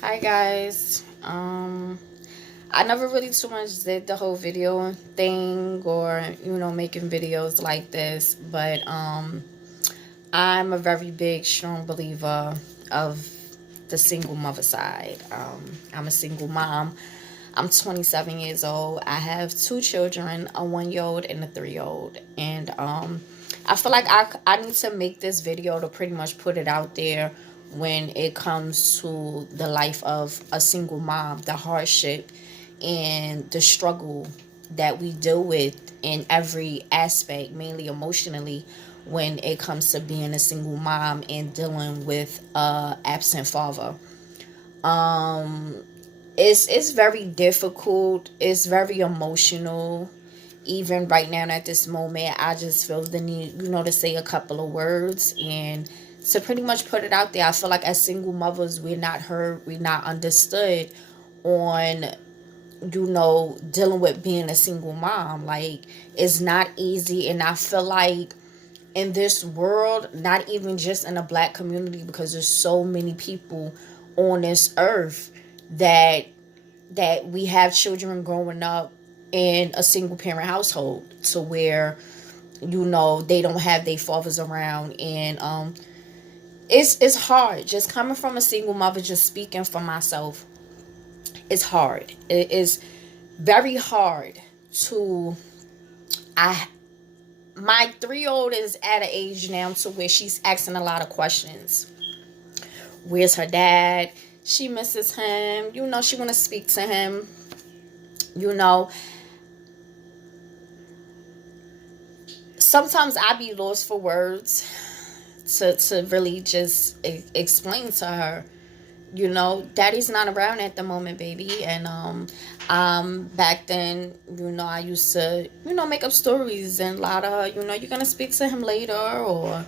Hi guys. I never really too much did the whole video thing or making videos like this, but I'm a very big strong believer of the single mother side. I'm a single mom. I'm 27 years old. I have two children, a 1 year old and a 3 year old, and I feel like I need to make this video to pretty much put it out there when it comes to the life of a single mom, the hardship and the struggle that we deal with in every aspect, mainly emotionally, when it comes to being a single mom and dealing with a absent father. Um, it's very difficult. It's very emotional. Even right now at this moment, I just feel the need, to say a couple of words and to pretty much put it out there. I feel like as single mothers, we're not heard, we're not understood on dealing with being a single mom. Like, it's not easy, and I feel like in this world, not even just in the black community, because there's so many people on this earth that we have children growing up in a single parent household to where they don't have their fathers around, and it's hard just coming from a single mother. Just speaking for myself, it's hard. It is very hard to I my 3 year old is at an age now to where she's asking a lot of questions. Where's her dad? She misses him. She want to speak to him. You know, Sometimes I be lost for words to really just explain to her. Daddy's not around at the moment, baby. And back then, I used to, make up stories and lie to her. You're gonna speak to him later, or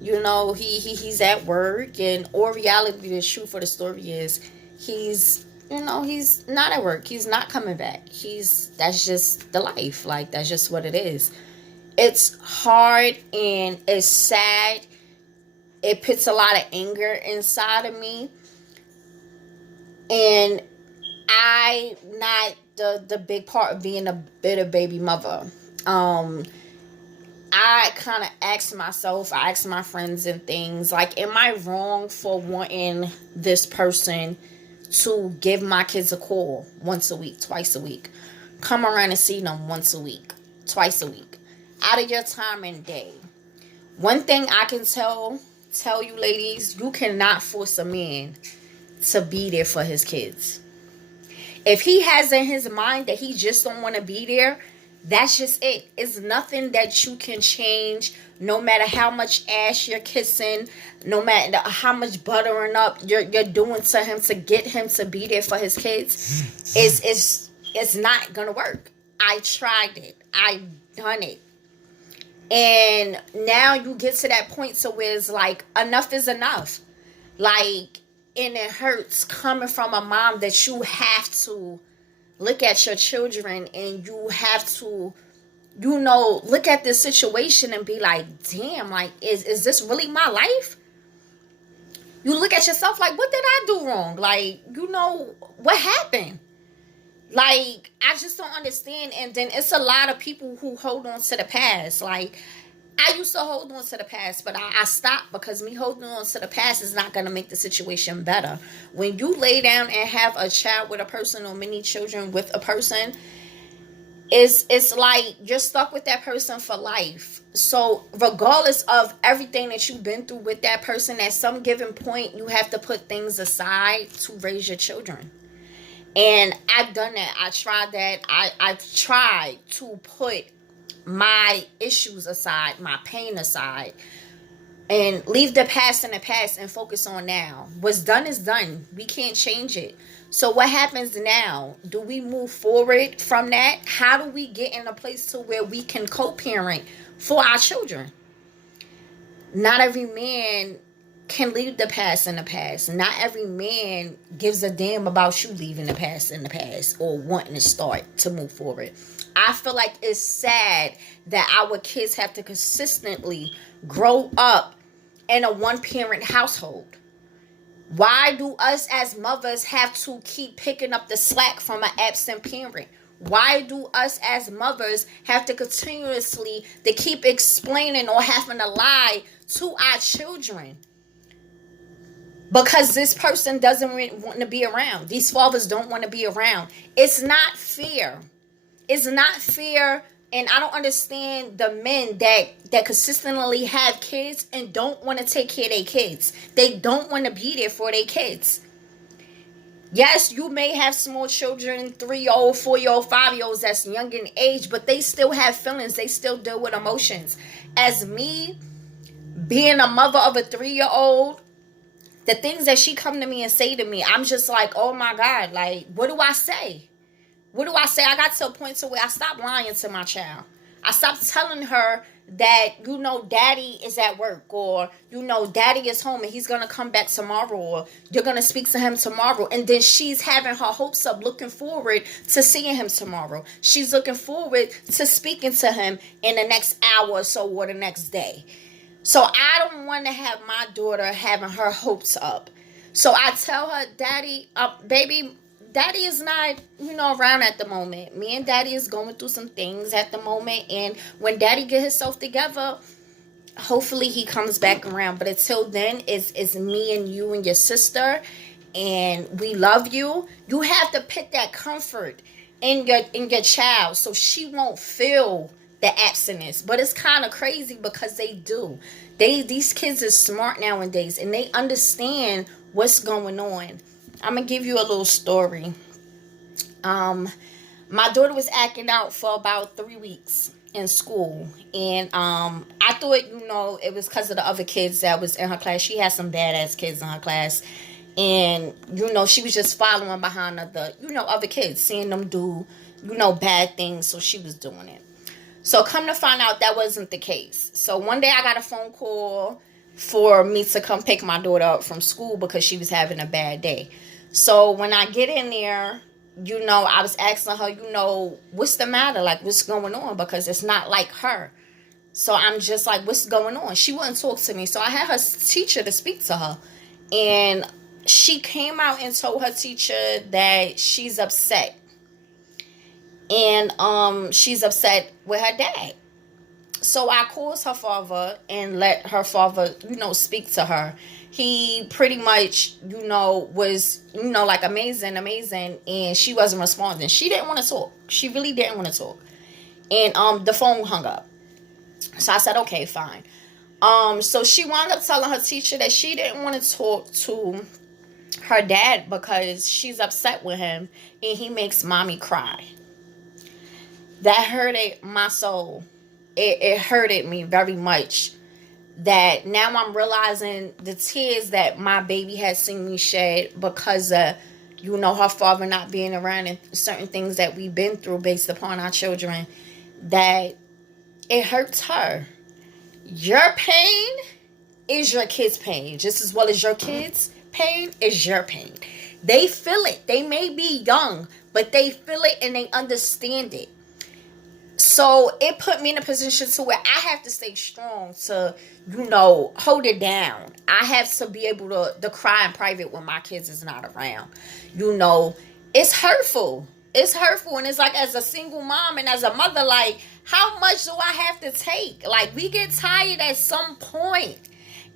he's at work. And or reality, the truth for the story is he's not at work. He's not coming back. That's just the life. Like, that's just what it is. It's hard and it's sad. It puts a lot of anger inside of me, and I not the big part of being a bitter baby mother. I kind of ask myself, I ask my friends and things like, am I wrong for wanting this person to give my kids a call once a week, twice a week, come around and see them once a week, twice a week, out of your time and day? One thing I can tell you ladies, you cannot force a man to be there for his kids. If he has in his mind that he just don't want to be there, that's just it. It's nothing that you can change, no matter how much ass you're kissing, no matter how much buttering up you're doing to him to get him to be there for his kids. It's not gonna work. I tried it. I've done it. And now you get to that point so where it's like, enough is enough. Like, and it hurts coming from a mom that you have to look at your children, and you have to, look at this situation and be like, damn, like, is this really my life? You look at yourself like, what did I do wrong? Like, what happened? Like, I just don't understand. And then it's a lot of people who hold on to the past. Like, I used to hold on to the past, but I stopped, because me holding on to the past is not going to make the situation better. When you lay down and have a child with a person, or many children with a person, it's like you're stuck with that person for life. So regardless of everything that you've been through with that person, at some given point, you have to put things aside to raise your children. And I've done that. I tried that. I've tried to put my issues aside, my pain aside, and leave the past in the past and focus on now. What's done is done. We can't change it. So what happens now? Do we move forward from that? How do we get in a place to where we can co-parent for our children? Not every man can leave the past in the past. Not every man gives a damn about you leaving the past in the past or wanting to start to move forward. I feel like it's sad that our kids have to consistently grow up in a one-parent household. Why do us as mothers have to keep picking up the slack from an absent parent? Why do us as mothers have to continuously to keep explaining or having to lie to our children? Because this person doesn't want to be around. These fathers don't want to be around. It's not fair. It's not fair. And I don't understand the men that consistently have kids and don't want to take care of their kids. They don't want to be there for their kids. Yes, you may have small children, 3-year-old, 4-year-old, 5-year-olds that's young in age, but they still have feelings. They still deal with emotions. As me, being a mother of a 3-year-old, the things that she come to me and say to me, I'm just like, oh my God, like, what do I say? What do I say? I got to a point to where I stopped lying to my child. I stopped telling her that, daddy is at work, or, daddy is home and he's going to come back tomorrow, or you're going to speak to him tomorrow. And then she's having her hopes up, looking forward to seeing him tomorrow. She's looking forward to speaking to him in the next hour or so, or the next day. So I don't want to have my daughter having her hopes up. So I tell her, baby, daddy is not, around at the moment. Me and daddy is going through some things at the moment. And when daddy get himself together, hopefully he comes back around. But until then, it's me and you and your sister. And we love you. You have to put that comfort in your child so she won't feel the absence. But it's kind of crazy because they do. These kids are smart nowadays and they understand what's going on. I'm gonna give you a little story. My daughter was acting out for about 3 weeks in school, and I thought it was because of the other kids that was in her class. She had some badass kids in her class, and she was just following behind other kids, seeing them do bad things, so she was doing it. So come to find out that wasn't the case. So one day I got a phone call for me to come pick my daughter up from school because she was having a bad day. So when I get in there, I was asking her, what's the matter? Like, what's going on? Because it's not like her. So I'm just like, what's going on? She wouldn't talk to me. So I had her teacher to speak to her. And she came out and told her teacher that she's upset. And she's upset with her dad. So I called her father and let her father, speak to her. He pretty much, was, like amazing. And she wasn't responding. She didn't want to talk. She really didn't want to talk. And the phone hung up. So I said, okay, fine. So she wound up telling her teacher that she didn't want to talk to her dad because she's upset with him and he makes mommy cry. That hurted my soul. It hurted me very much. That now I'm realizing the tears that my baby has seen me shed because of, her father not being around and certain things that we've been through based upon our children, that it hurts her. Your pain is your kids' pain. Just as well as your kids' pain is your pain. They feel it. They may be young, but they feel it and they understand it. So it put me in a position to where I have to stay strong to, hold it down. I have to be able to cry in private when my kids is not around. It's hurtful. It's hurtful. And it's like, as a single mom and as a mother, like, how much do I have to take? Like, we get tired at some point.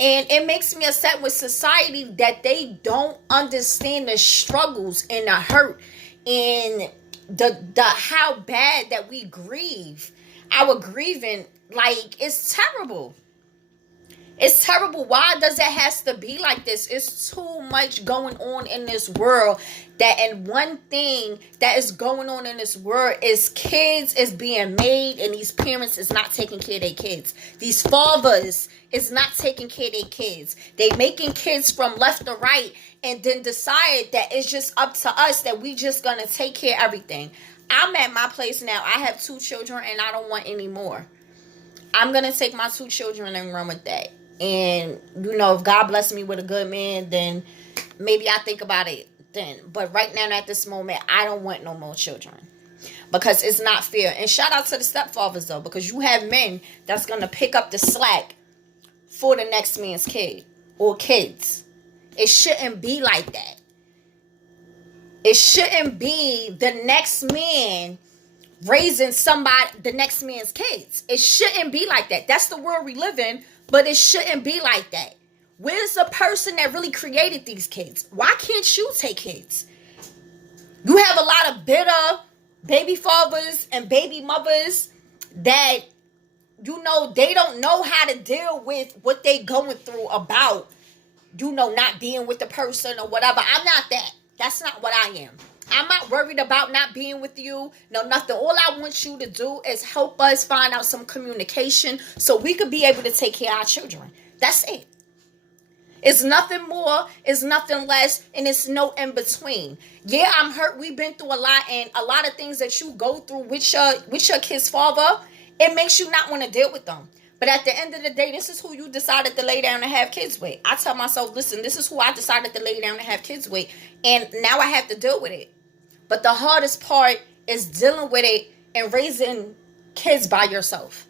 And it makes me upset with society that they don't understand the struggles and the hurt and the how bad that we grieve. Our grieving, like, it's terrible. It's terrible. Why does it have to be like this? It's too much going on in this world. And one thing that is going on in this world is kids is being made and these parents is not taking care of their kids. These fathers is not taking care of their kids. They making kids from left to right and then decide that it's just up to us, that we just gonna take care of everything. I'm at my place now. I have 2 children and I don't want any more. I'm gonna take my 2 children and run with that. And if God bless me with a good man, then maybe I think about it then. But right now at this moment, I don't want no more children because it's not fair. And shout out to the stepfathers though, because you have men that's gonna pick up the slack for the next man's kid or kids. It shouldn't be like that. It shouldn't be the next man raising the next man's kids. It shouldn't be like that. That's the world we live in, but it shouldn't be like that. Where's the person that really created these kids? Why can't you take kids? You have a lot of bitter baby fathers and baby mothers that, they don't know how to deal with what they going through about, not being with the person or whatever. I'm not that. That's not what I am. I'm not worried about not being with you. No, nothing. All I want you to do is help us find out some communication so we could be able to take care of our children. That's it. It's nothing more, it's nothing less, and it's no in between. Yeah, I'm hurt. We've been through a lot, and a lot of things that you go through with your kid's father, it makes you not want to deal with them. But at the end of the day, this is who you decided to lay down and have kids with. I tell myself, listen, this is who I decided to lay down and have kids with, and now I have to deal with it. But the hardest part is dealing with it and raising kids by yourself.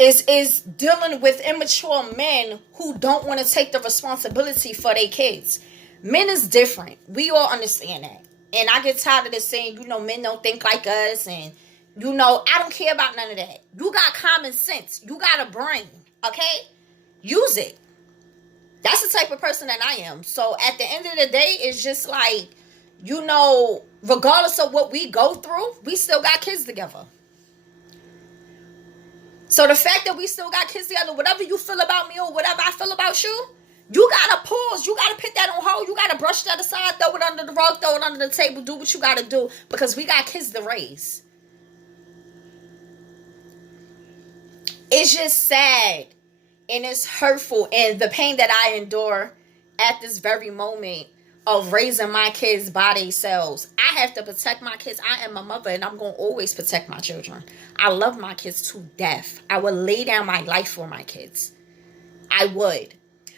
Is dealing with immature men who don't want to take the responsibility for their kids. Men is different. We all understand that. And I get tired of this saying, men don't think like us. And, I don't care about none of that. You got common sense. You got a brain. Okay? Use it. That's the type of person that I am. So at the end of the day, it's just like, regardless of what we go through, we still got kids together. So the fact that we still got kids together, whatever you feel about me or whatever I feel about you, you got to pause. You got to put that on hold. You got to brush that aside, throw it under the rug, throw it under the table, do what you got to do because we got kids to raise. It's just sad and it's hurtful, and the pain that I endure at this very moment of raising my kids by themselves. I have to protect my kids. I am a mother, and I'm going to always protect my children. I love my kids to death. I would lay down my life for my kids. I would.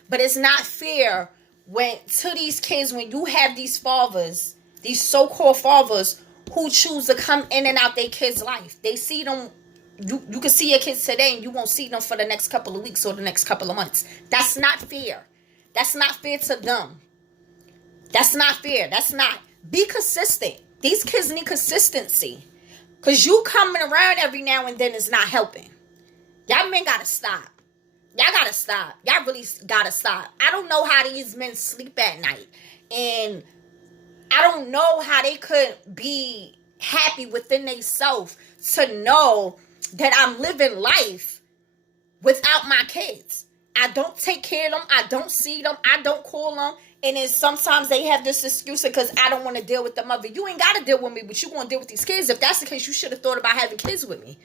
But it's not fair to these kids when you have these fathers, these so-called fathers, who choose to come in and out their kids' life. They see them. You can see your kids today, and you won't see them for the next couple of weeks or the next couple of months. That's not fair. That's not fair to them. That's not fair. That's not. Be consistent. These kids need consistency. Because you coming around every now and then is not helping. Y'all men got to stop. Y'all got to stop. Y'all really got to stop. I don't know how these men sleep at night. And I don't know how they could be happy within themselves to know that I'm living life without my kids. I don't take care of them. I don't see them. I don't call them. And then sometimes they have this excuse because I don't want to deal with the mother. You ain't got to deal with me, but you want to deal with these kids. If that's the case, you should have thought about having kids with me.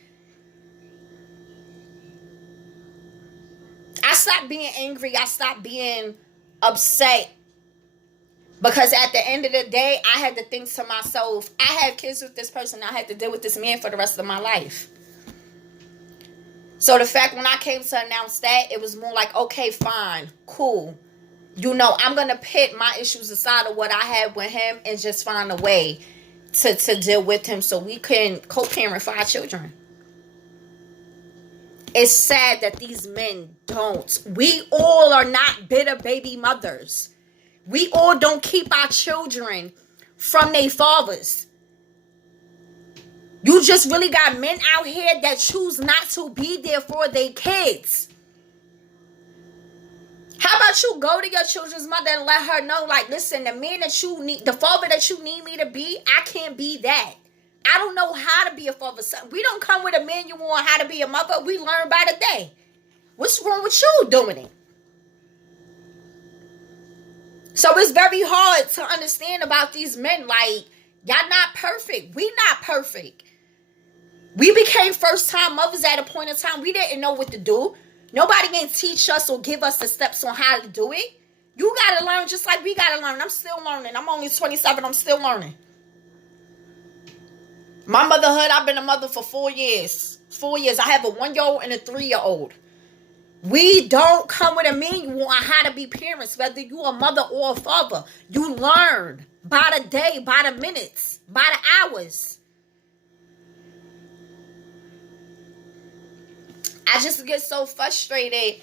I stopped being angry. I stopped being upset. Because at the end of the day, I had to think to myself, I have kids with this person. I had to deal with this man for the rest of my life. So the fact when I came to announce that, it was more like, okay, fine, cool. I'm going to put my issues aside of what I had with him and just find a way to deal with him so we can co-parent for our children. It's sad that these men don't. We all are not bitter baby mothers. We all don't keep our children from their fathers. You just really got men out here that choose not to be there for their kids. How about you go to your children's mother and let her know, like, listen, the man that you need, the father that you need me to be, I can't be that. I don't know how to be a father. We don't come with a manual on how to be a mother. We learn by the day. What's wrong with you doing it? So it's very hard to understand about these men. Like, y'all not perfect. We not perfect. We became first-time mothers at a point in time. We didn't know what to do. Nobody can teach us or give us the steps on how to do it. You got to learn just like we got to learn. I'm still learning. I'm only 27. I'm still learning. My motherhood, I've been a mother for 4 years. 4 years. I have a 1-year-old and a 3-year-old. We don't come with a manual on how to be parents, whether you're a mother or a father. You learn by the day, by the minutes, by the hours. I just get so frustrated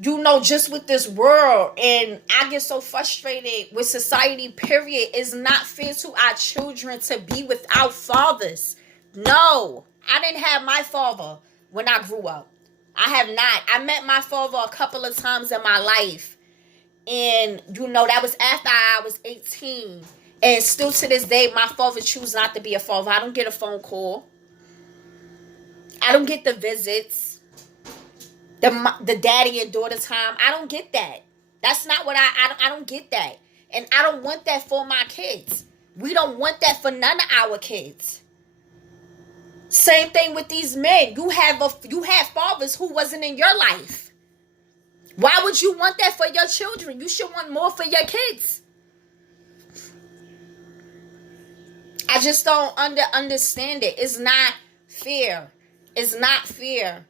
just with this world. And I get so frustrated with society, period. It's not fair to our children to be without fathers. No, I didn't have my father when I grew up. I have not. I met my father a couple of times in my life. And, that was after I was 18. And still to this day, my father chooses not to be a father. I don't get a phone call. I don't get the visits. The daddy and daughter time. I don't get that. That's not what I don't get that. And I don't want that for my kids. We don't want that for none of our kids. Same thing with these men. You have fathers who wasn't in your life. Why would you want that for your children? You should want more for your kids. I just don't understand it. It's not fair. It's not fair.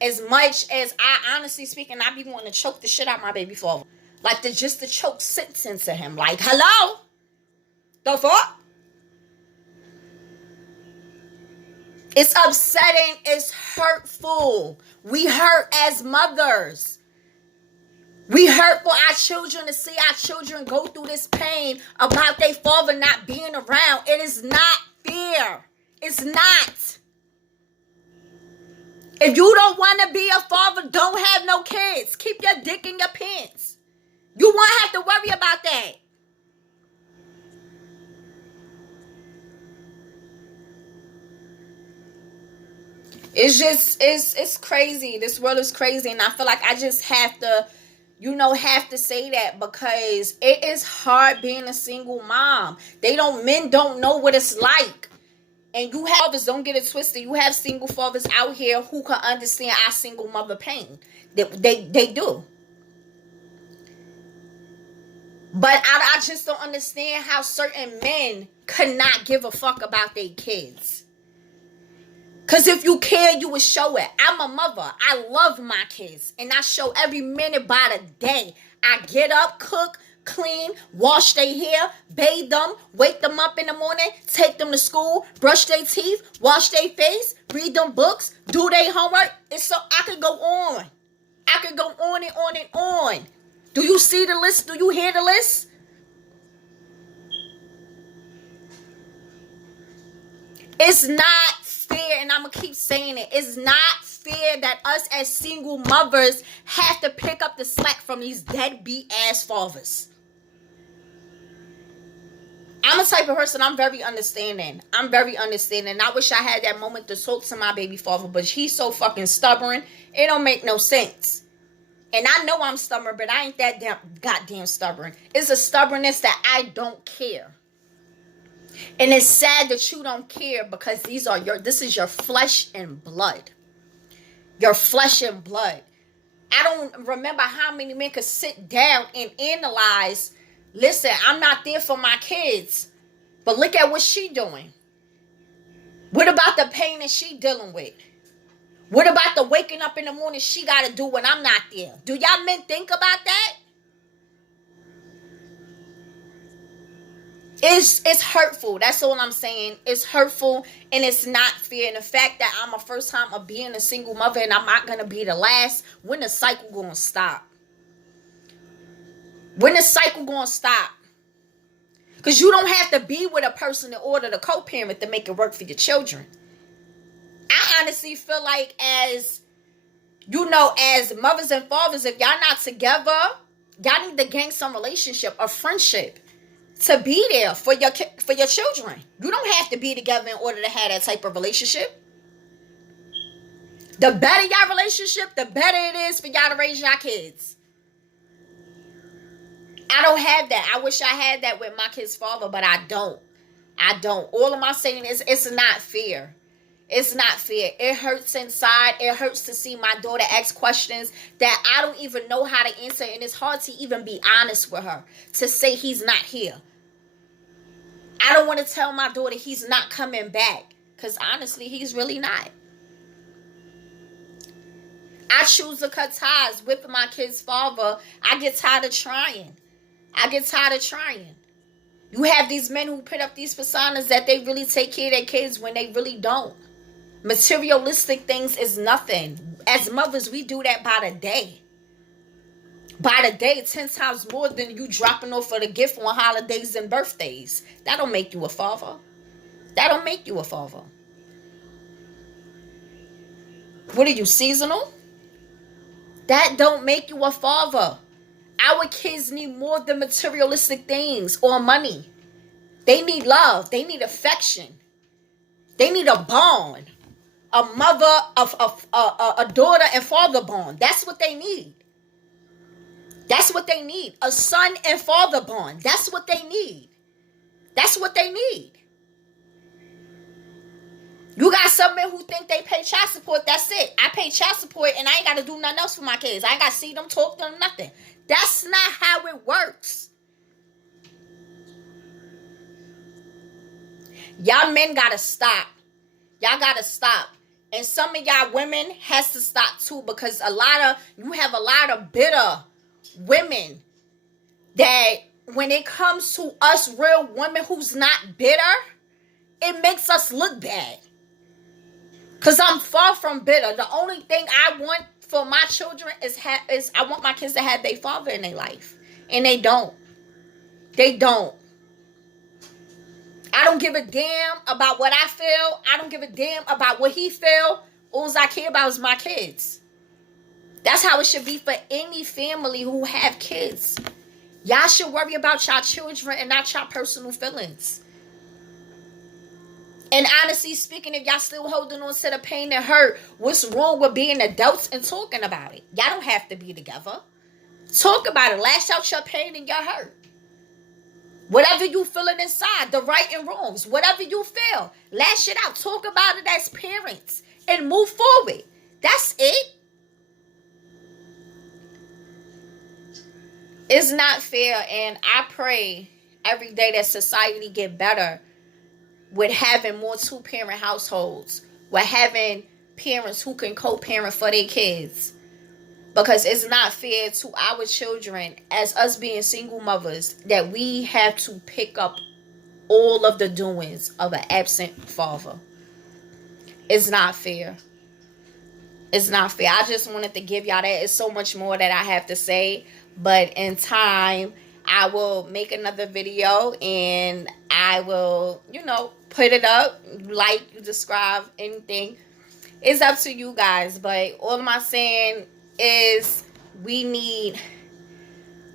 As much as I, honestly speaking, I be wanting to choke the shit out of my baby father. Like, just to choke sense into him. Like, hello? The fuck? It's upsetting. It's hurtful. We hurt as mothers. We hurt for our children to see our children go through this pain about their father not being around. It is not fair. It's not. If you don't want to be a father, don't have no kids. Keep your dick in your pants. You won't have to worry about that. It's just, it's crazy. This world is crazy. And I feel like I just have to, say that, because it is hard being a single mom. Men don't know what it's like. And you have fathers, don't get it twisted. You have single fathers out here who can understand our single mother pain. They do. But I just don't understand how certain men could not give a fuck about their kids. Because if you care, you would show it. I'm a mother. I love my kids. And I show every minute by the day. I get up, cook, clean, wash their hair, bathe them, wake them up in the morning, take them to school, brush their teeth, wash their face, read them books, do their homework. I could go on. I could go on and on and on. Do you see the list? Do you hear the list? It's not fair, and I'm going to keep saying it. It's not fair that us as single mothers have to pick up the slack from these deadbeat ass fathers. I'm a type of person, I'm very understanding. I wish I had that moment to talk to my baby father, but he's so fucking stubborn, it don't make no sense. And I know I'm stubborn, but I ain't that damn goddamn stubborn. It's a stubbornness that I don't care. And it's sad that you don't care, because this is your flesh and blood. Your flesh and blood. I don't remember how many men could sit down and analyze, listen, I'm not there for my kids, but look at what she doing. What about the pain that she dealing with? What about the waking up in the morning she got to do when I'm not there? Do y'all men think about that? It's hurtful. That's all I'm saying. It's hurtful, and it's not fair. And the fact that I'm a first time of being a single mother, and I'm not going to be the last, when the cycle going to stop? When the cycle going to stop? Because you don't have to be with a person in order to co-parent to make it work for your children. I honestly feel like as mothers and fathers, if y'all not together, y'all need to gain some relationship or friendship to be there for your children. You don't have to be together in order to have that type of relationship. The better y'all relationship, the better it is for y'all to raise y'all kids. I don't have that. I wish I had that with my kid's father, but I don't. All of my saying is it's not fair. It's not fair. It hurts inside. It hurts to see my daughter ask questions that I don't even know how to answer. And it's hard to even be honest with her to say he's not here. I don't want to tell my daughter he's not coming back, because honestly, he's really not. I choose to cut ties with my kid's father. I get tired of trying. You have these men who put up these personas that they really take care of their kids when they really don't. Materialistic things is nothing. As mothers, we do that by the day. by the day 10 times more than you dropping off for the gift on holidays and birthdays. That don't make you a father. That don't make you a father. What are you, seasonal? That don't make you a father. Our kids need more than materialistic things or money. They need love. They need affection. They need a bond. A mother, a daughter and father bond. That's what they need. That's what they need. A son and father bond. That's what they need. That's what they need. You got some men who think they pay child support. That's it. I pay child support and I ain't got to do nothing else for my kids. I ain't got to see them, talk to them, nothing. That's not how it works. Y'all men got to stop. Y'all got to stop. And some of y'all women has to stop too, because you have a lot of bitter women that when it comes to us real women who's not bitter, it makes us look bad. Because I'm far from bitter. The only thing I want for my children is I want my kids to have their father in their life. And they don't. They don't. I don't give a damn about what I feel. I don't give a damn about what he feel. All I care about is my kids. That's how it should be for any family who have kids. Y'all should worry about y'all children and not y'all personal feelings. And honestly speaking, if y'all still holding on to the pain and hurt, what's wrong with being adults and talking about it? Y'all don't have to be together. Talk about it. Lash out your pain and your hurt. Whatever you feeling inside, the right and wrongs, whatever you feel, lash it out. Talk about it as parents and move forward. That's it. It's not fair, and I pray every day that society get better with having more two-parent households, with having parents who can co-parent for their kids. Because it's not fair to our children, as us being single mothers, that we have to pick up all of the doings of an absent father. It's not fair. It's not fair. I just wanted to give y'all that. It's so much more that I have to say. But in time, I will make another video and I will, put it up, like, describe, anything. It's up to you guys. But all I'm saying is we need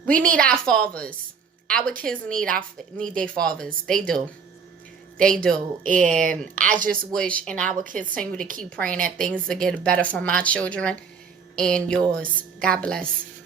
our fathers. Our kids need their fathers. They do. They do. And I just wish, and I will continue to keep praying that things to get better for my children and yours. God bless.